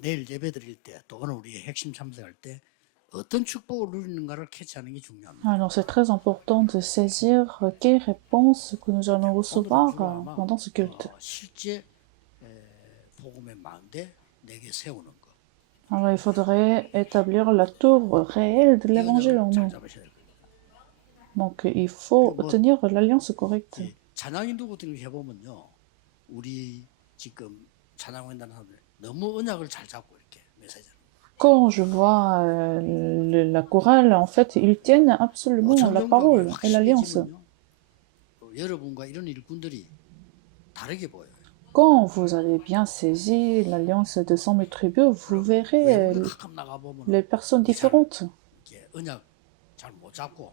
내일 예배 드릴 때 또 오늘 우리 핵심 참석할 때 어떤 축복을 누리는가를 캐치하는 게 중요합니다. Alors c'est très important de saisir quelles réponses que nous allons 오늘은 recevoir 주로 아마 pendant ce culte. 실제 복음의 망대 내게 세우는 거. Alors il faudrait établir la tour réelle de l'évangile en 잘 nous. 잡으셔야 돼요. Donc il faut tenir l'alliance correcte. 찬양 인도 같은 거 해보면요, 우리 지금 찬양한다는 사람들 너무 언약을 잘 잡고 이렇게 메시지를. Quand je vois la chorale, en fait, ils tiennent absolument la parole et l'alliance. 여러분과 이런 일꾼들이 다르게 보여요. Quand vous avez bien saisi l'alliance de 100 000 tribus, vous verrez 가끔 나가보면 les personnes différentes. 이렇게 언약 잘 못 잡고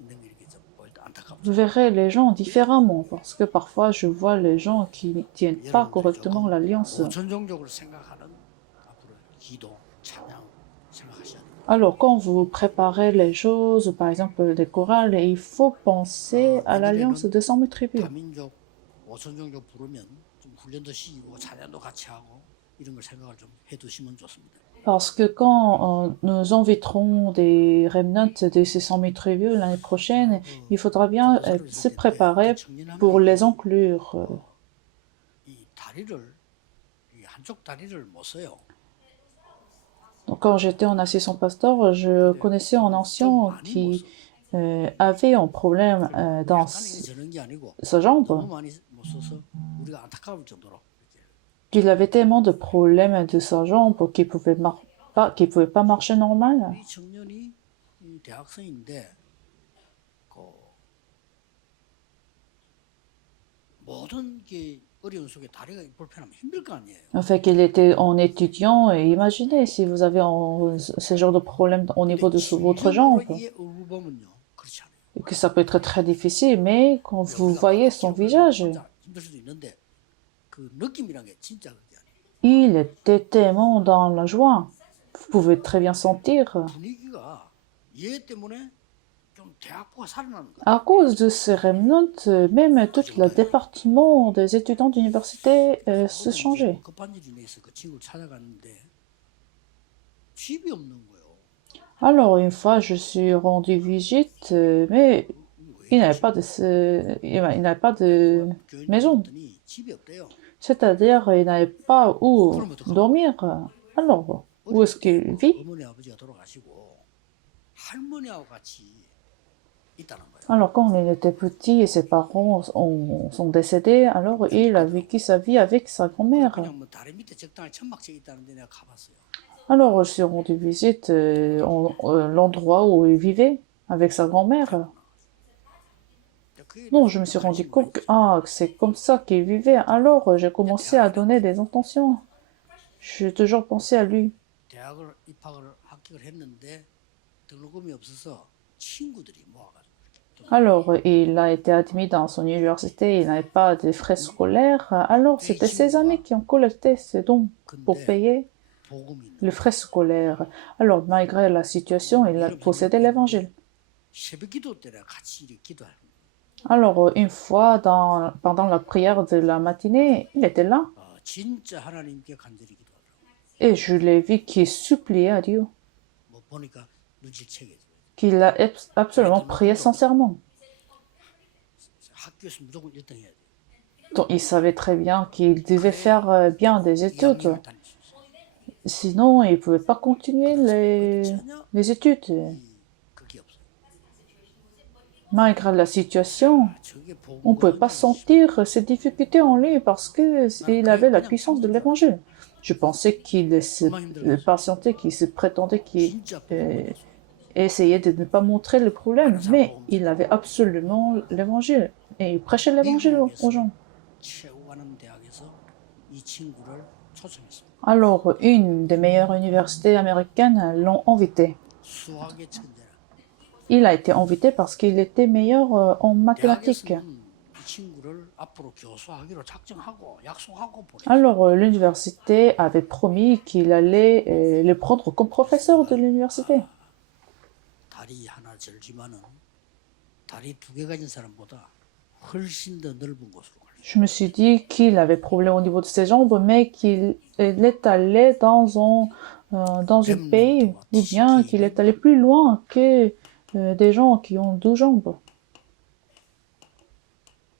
있는 게 이렇게 좀 보일 때 안타깝죠. Vous verrez les gens différemment, parce que parfois je vois les gens qui ne tiennent pas correctement l'alliance. 우선적으로 생각하는 앞으로 기도, 찬양 생각하셔야 돼요. Alors, quand vous préparez les choses, par exemple des chorales, il faut penser à l'alliance de 100 000 tribus. 다민족, 오천종족 부르면 좀 훈련도 시키고 찬양도 같이 하고 이런 걸 생각을 좀 해두시면 좋습니다. Parce que quand nous inviterons des remnants de ces 100 000 tribus l'année prochaine, il faudra bien se préparer pour les inclure. 이 다리를 이 한쪽 다리를 못 써요. Donc, quand j'étais en assistant pasteur, je connaissais un ancien qui avait un problème dans 저런 게 아니고 sa jambe. 너무 많이 못 써서 우리가 안타까울 정도로. Il avait tellement de problèmes de sa jambe qu'il pouvait pas marcher normal. 이 청년이 이 대학생인데 그 모든 게 어려운 속에 다리가 불편하면 힘들 거 아니에요. En fait, qu'il était en étudiant, et imaginez si vous avez ce genre de problème au niveau de votre jambe, 이 얼굴 보면요, 그렇지 않아요. et que ça peut être très difficile, mais quand vous voyez son visage, 힘들 수도 있는데 그 느낌이란 게 진짜 그게 아니에요. il était tellement dans la joie. Vous pouvez très bien sentir. 분위기가 얘 때문에 좀 대학부가 살아나는 거예요. À cause de ces remnants, même tout le département des étudiants d'université se changeait. 급한 일이 있어서 그 친구를 찾아갔는데 집이 없는 거예요. Alors, une fois, je suis rendu visite, mais il n'avait pas de maison. 교인들이 집이 없대요. C'est-à-dire, il n'avait pas où dormir. Alors, où est-ce qu'il vit? 어머니 아버지가 돌아가시고 할머니하고 같이 있다는 거예요. Alors, quand il était petit et ses parents sont décédés, alors il a vécu sa vie avec sa grand-mère. 그냥 뭐 다리 밑에 적당히 천막층 있다는데 내가 가봤어요. Alors, je suis rendu visite l'endroit où il vivait avec sa grand-mère. Non, je me suis rendu compte que c'est comme ça qu'il vivait. Alors, j'ai commencé à donner des intentions. J'ai toujours pensé à lui. 대학을 합격을 했는데 등록금이 없어서 친구들이 모아가지고. Alors, il a été admis dans son université, il n'avait pas de frais scolaires. Alors, c'était ses amis qui ont collecté ces dons pour payer les frais scolaires. Alors, malgré la situation, il a possédé l'évangile. 새벽기도 때 내가 같이 이렇게 기도하는 거예요. Alors, une fois, pendant la prière de la matinée, il était là. 진짜 하나님께 간절히 기도하더라고요. Et je l'ai vu qui suppliait à Dieu, 뭐 보니까 눈치채게 qu'il a absolument prié sincèrement. 학교에서 무조건 1등 해야 돼. Donc, il savait très bien qu'il devait faire bien des études. Sinon, il ne pouvait pas continuer les études. 그게 없어요. Malgré la situation, 저게 on ne pouvait pas sentir ces difficultés en lui parce qu'il avait la puissance de l'évangile. Je pensais qu'il se patientait, qu'il se prétendait, qu'il essayait de ne pas montrer le problème, mais il avait absolument l'évangile et il prêchait l'évangile aux gens. 최고하는 대학에서 이 친구를 초청했습니다. Alors, une des meilleures universités américaines l'ont invité. 수학의 천재라. Il a été invité parce qu'il était meilleur en mathématiques. 대학에서는 이 친구를 앞으로 교수하기로 작정하고 약속하고 보내. Alors, l'université avait promis qu'il allait le prendre comme professeur de l'université. 다리 하나 절지만은 다리 두 개 가진 사람보다 훨씬 더 넓은 곳으로 갈 수 있어요. Je me suis dit qu'il avait problème au niveau de ses jambes, mais qu'il est allé dans un pays, ou bien qu'il est allé plus loin que des gens qui ont 12 jambes.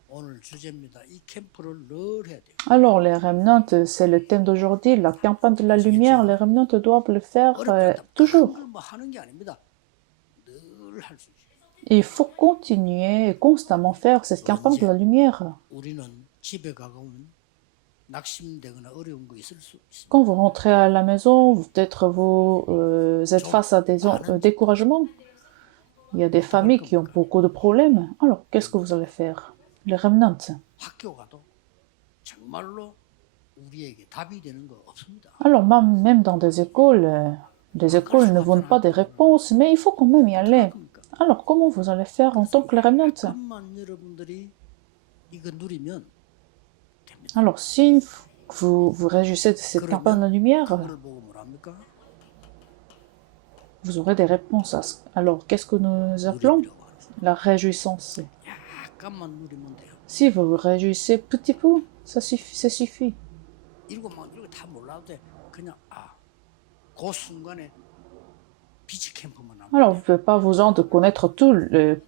오늘 주제입니다. 이 캠프를 늘 해야 돼요. Alors, les remnants, c'est le thème d'aujourd'hui, la campagne de la lumière. Les remnants doivent le faire toujours. 뭐 하는 게 아닙니다. 늘 할 수 있어요. Il faut continuer et constamment faire cette campagne de la lumière. 우리는 집에 가면 낙심되거나 어려운 거 있을 수 있습니다. Quand vous rentrez à la maison, peut-être vous êtes face à des découragements. Il y a des familles qui ont beaucoup de problèmes. Alors, qu'est-ce que vous allez faire? Les remnants. 학교 가도 정말로 우리에게 답이 되는 거 없습니다. Alors, même dans des écoles ne vont pas des réponses, mais il faut quand même y aller. Alors, comment vous allez faire en tant que les remnants? 잠깐만 여러분들이 이거 누리면 됩니다. Alors, si vous réagissez de cette campagne de la lumière, 그걸 보고 뭐랍니까? vous aurez des réponses. Alors, qu'est-ce que nous appelons? 누리라고 하는 La réjouissance. 약간만 누리면 돼요. Si vous vous réjouissez petit peu, ça suffit. 이거 다 몰라도 돼. 그냥 그 순간에 비치 캠프만 하면. Alors, vous ne pouvez pas vous en de connaître tout le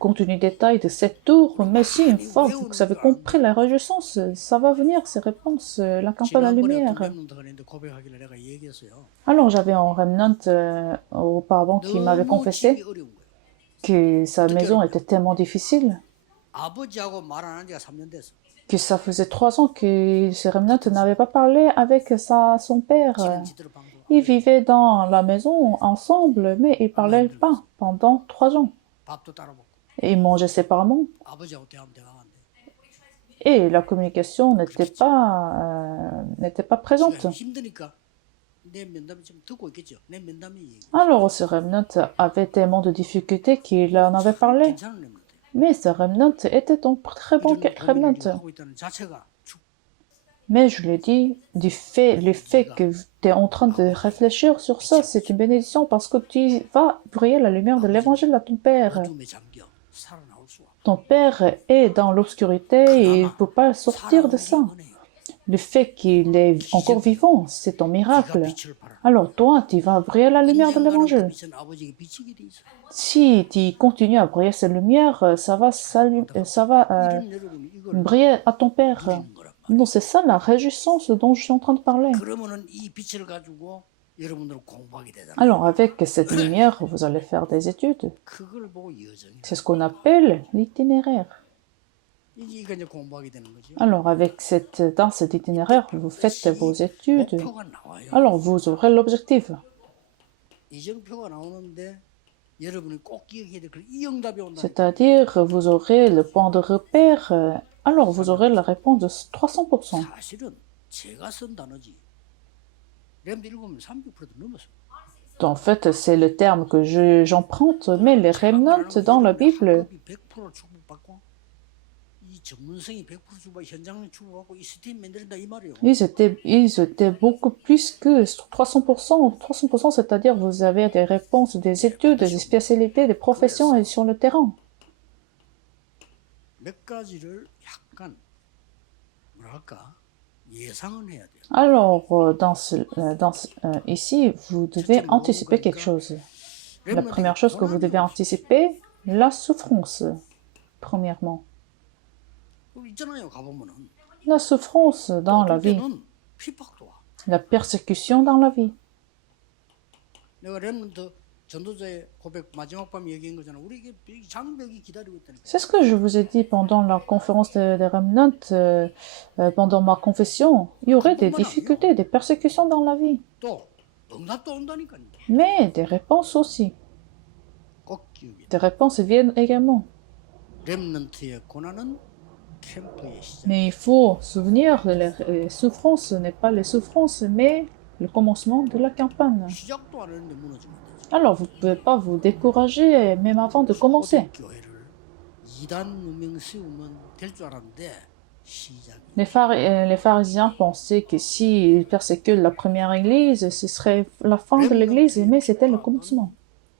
contenu détail de cette tour, mais si une fois vous avez compris la réjouissance, ça va venir, ces réponses, la campagne de la lumière. 고백하길래 내가 얘기했어요. Alors, j'avais un remnant auparavant qui m'avait confessé 집이 어려운 거예요. que sa maison était tellement difficile, 아버지하고 말 안 한 지가 3년 됐어. que ça faisait 3 ans que ce remnant n'avait pas parlé avec son père. 지는 지대로 방도. Ils vivaient dans la maison ensemble, mais ils ne parlaient pas pendant 3 ans. 밥도 따로 먹고. Et ils mangeaient séparément. 아버지하고 대화하면 대화가 안 돼. Et la communication n'était pas présente. 지금 힘드니까 내 면담이 좀 듣고 있겠죠. 내 면담이 얘기. Alors, ce remnant avait tellement de difficultés qu'il en avait parlé. 괜찮은 렘넌트. Mais ce remnant était un très bon 이런 remnant. 고민을 하고 있다는 자체가 Mais je l'ai dit, le fait que tu es en train de réfléchir sur ça, c'est une bénédiction parce que tu vas briller la lumière de l'évangile à ton père. 어둠에 잠겨 살아나올 수가 없어. Ton père est dans l'obscurité et il ne peut pas sortir de ça. Le fait qu'il est encore vivant, c'est un 네가 miracle. 빛을 발하라. Alors toi, tu vas briller la lumière de 인생과는 그 l'évangile. 빛은 아버지에게 비치게 돼 있어. Si tu continues à briller cette lumière, ça va 이런 여러분이 이걸 briller à ton père. 누리는 거란 말이야. Non, c'est ça la réjouissance dont je suis en train de parler. 그러면은 이 빛을 가지고 여러분들은 공부하게 되잖아. Alors, avec cette lumière, vous allez faire des études. 그걸 보고 여정이. C'est ce qu'on appelle l'itinéraire. 이게 이제 공부하게 되는 거죠. Alors, dans cet itinéraire, vous faites vos études. 목표가 나와요. Alors, vous aurez l'objectif. 이정표가 나오는데 여러분이 꼭 기억해야 될 이 응답이 온다. C'est-à-dire, vous aurez le point de repère. Alors, vous aurez la réponse de 300%. 사실은 제가 쓴 단어지. 렘드 읽으면 300%도 넘었어. En fait, c'est le terme que j'emprunte, mais les remnants dans la Bible, 100% 축복받고 이 전문성이 100% 축복, 현장을 축복받고 이 시스템 만들다 이 말이에요. ils étaient beaucoup plus que 300%. 300%, c'est-à-dire vous avez des réponses, des études, des spécialités, des professions et sur le terrain. 몇 가지를 약간 뭐랄까 예상은 해야 돼요. Alors, ici, vous devez anticiper quelque chose. La première chose que vous devez anticiper, la souffrance, premièrement. 있잖아요. 가보면은 La souffrance dans la vie, 그때는 핍박도 와. la persécution dans la vie. 내가 렘넌트 전도자의 고백 마지막 밤 얘기한 거잖아. 우리에게 장벽이 기다리고 있다니까. C'est ce que je vous ai dit pendant la conférence des remnants, pendant ma confession. Il y aurait des difficultés, des persécutions dans la vie, 또 응답도 온다니까요. mais des réponses aussi. 꼭 기억해. Des réponses viennent également. 렘넌트의 고난은 캠프의 시작. Mais il faut souvenir que les souffrances, ce n'est pas les souffrances, mais le commencement de la campagne. 시작도 안 했는데 무너지면 안 되지. Alors, vous ne pouvez pas vous décourager, même avant de commencer. 교회를 2단 누명 세우면 될 줄 알았는데 시작. Les pharisiens pensaient que s'ils persécutent la première église, ce serait la fin de l'église, mais c'était le commencement.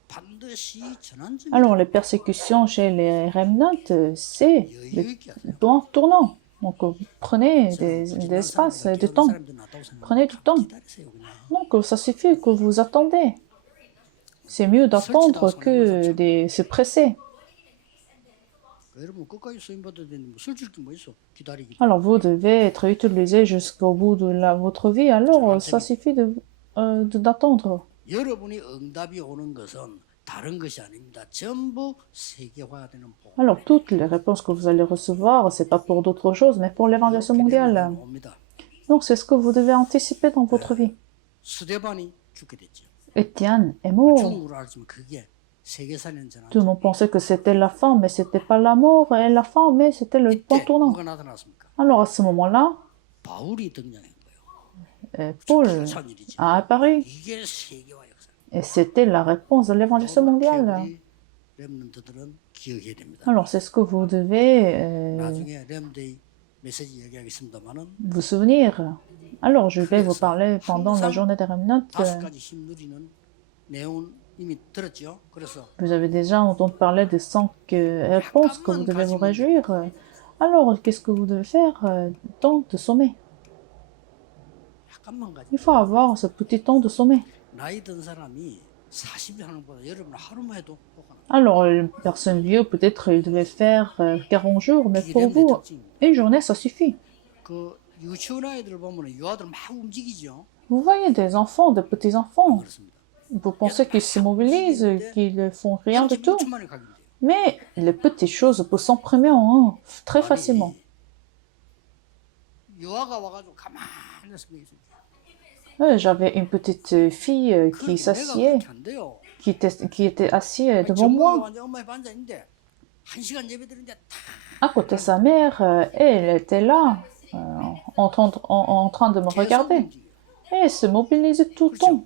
반드시 전환점이 Alors, les persécutions chez les remnants, c'est le point tournant. Donc, prenez des espaces et du temps. Prenez du temps. Donc, ça suffit que vous attendez. C'est mieux d'attendre que de se presser. Alors, vous devez être utilisé jusqu'au bout de votre vie. Alors, ça suffit d'attendre. Alors, toutes les réponses que vous allez recevoir, c'est pas pour d'autres choses, mais pour l'évangélisation mondiale. Donc, c'est ce que vous devez anticiper dans votre vie. Étienne est mort. Tout le monde pensait que c'était la fin, mais c'était pas la mort et la fin, mais c'était le point tournant. Alors, à ce moment-là, Paul a apparu. Et c'était la réponse de l'évangélisation mondiale. Alors, c'est ce que vous devez vous souvenir. Alors, je vais vous parler pendant la journée des remnants. Vous avez déjà entendu parler de 5 réponses que vous devez vous réjouir. Alors, qu'est-ce que vous devez faire? Temps de sommet. Il faut avoir ce petit temps de sommet. Alors, une personne vieux, peut-être, il devait faire 40 jours, mais pour vous, une journée, ça suffit. Vous voyez des enfants, des petits-enfants. Vous pensez qu'ils se mobilisent, qu'ils ne font rien du tout. Mais les petites choses peuvent s'imprimer en eux très facilement. J'avais une petite fille qui s'assied, qui était assise devant moi. À côté de sa mère, elle était là, en train de me regarder. Et elle se mobilisait tout le temps.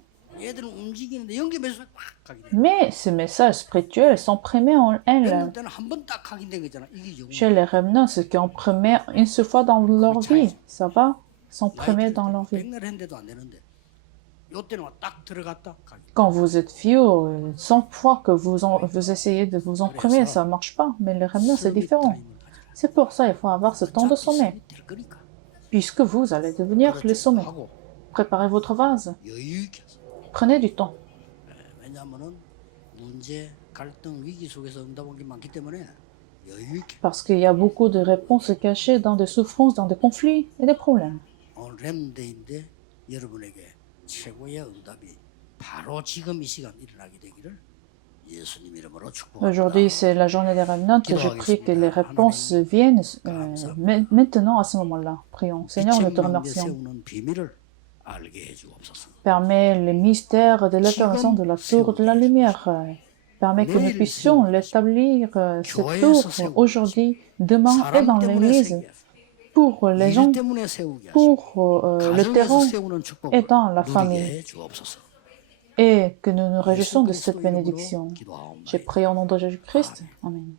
Mais ce message spirituel s'imprimaient en elle. Chez les remnants, ce qui imprimait une seule fois dans leur vie, ça va s'imprimer dans leur vie. Quand vous êtes vieux, 100 fois que vous essayez de vous imprimer, ça ne marche pas. Mais les remnants, c'est différent. C'est pour ça qu'il faut avoir ce temps de sommet. Puisque vous allez devenir le sommet. Préparez votre vase. Prenez du temps. Parce qu'il y a beaucoup de réponses cachées dans des souffrances, dans des conflits et des problèmes. Aujourd'hui, c'est la journée des remnants et je prie que les réponses viennent maintenant à ce moment-là. Prions. Seigneur, nous te remercions. Permets les mystères de l'établissement de la tour de la lumière. Permets que nous puissions l'établir, cette tour, aujourd'hui, demain et dans l'Église, pour les gens, pour le terrain et dans la famille. Et que nous nous réjouissons de cette bénédiction. J'ai prié au nom de Jésus-Christ. Amen.